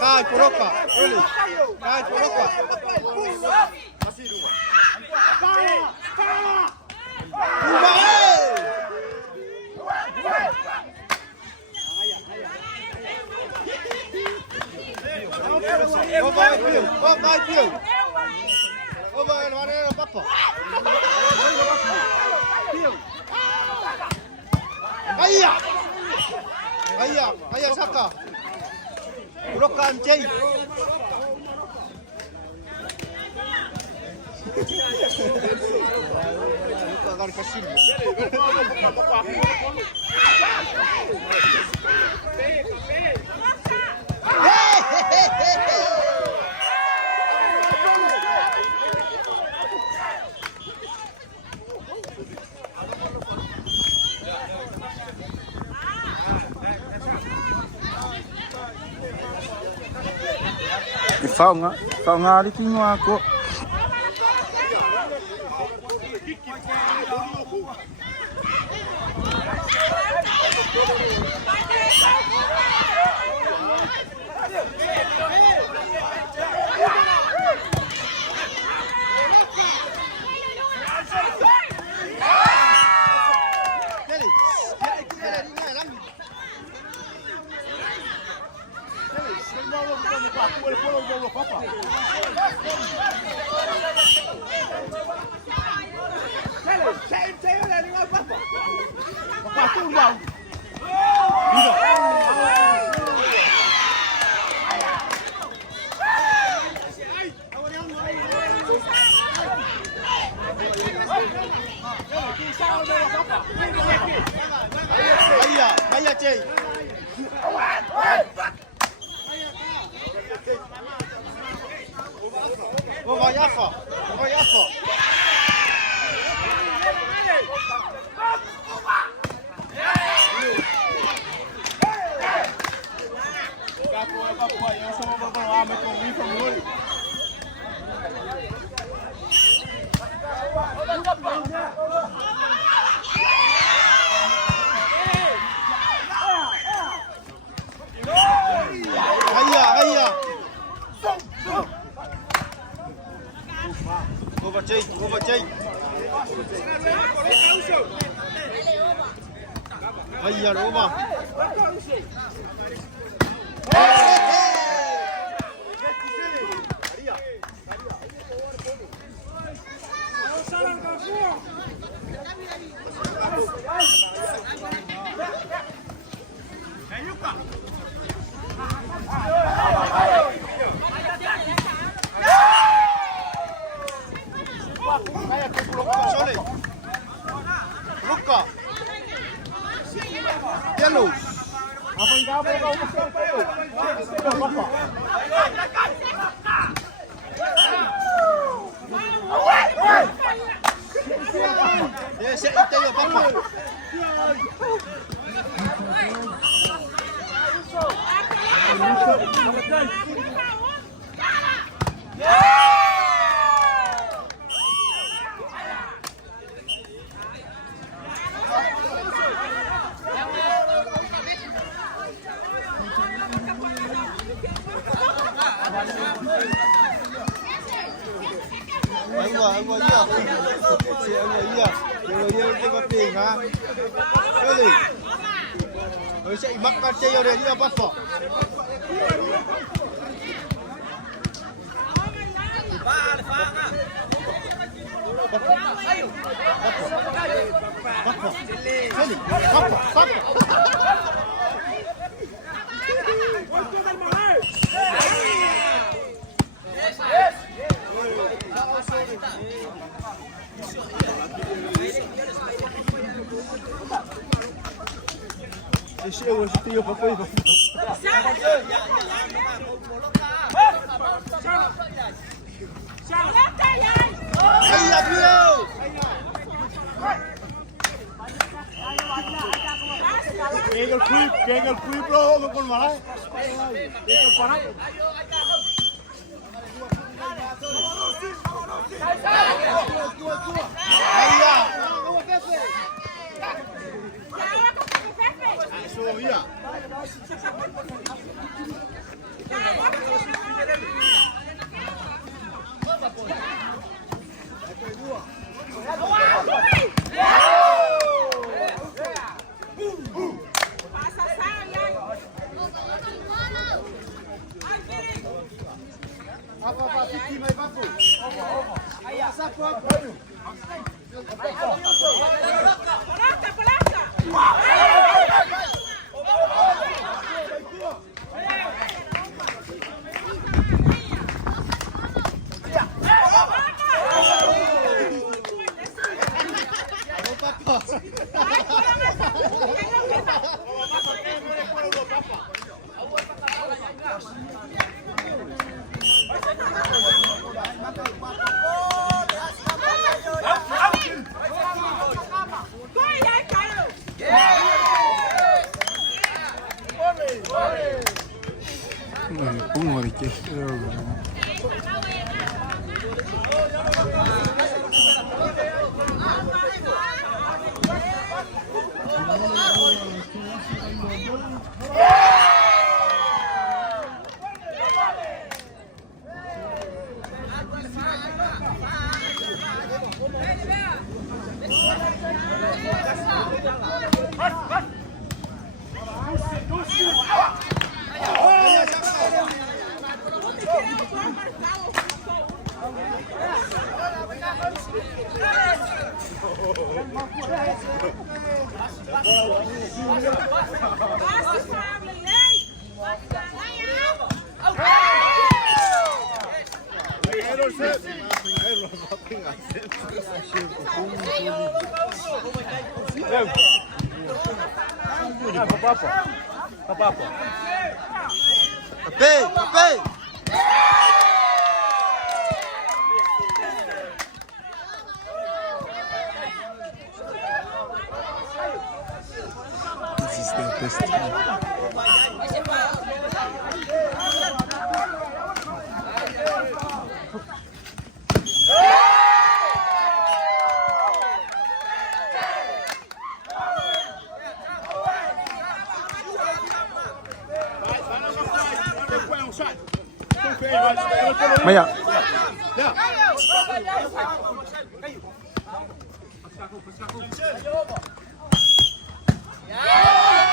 Kai poroka. Oli. Kai poroka. Rumah Vai più. Vai, mana apa? Ayah Saka. Burokan cai. Buka kali kasih. Phao ngà đi kinh hoa cô. Ayah cek. Vai Yafa. Ayah. Overchange. Ayah Roma. Luka. Yellow. Apa yang kau bawa masuk ke eu? Ya, saya tanya papa. Anh người yêu có tiền hả? Cái gì? Người sẽ mắc con chơi ở đây đi bắt phỏ. Eu hoje tenho para foi. Ganhar fui pro con mala. Ayah. Sorria. Apa Vicky mai bafu. Sapo hapo. Como de que Papel. this is their best time. Maya. Yeah.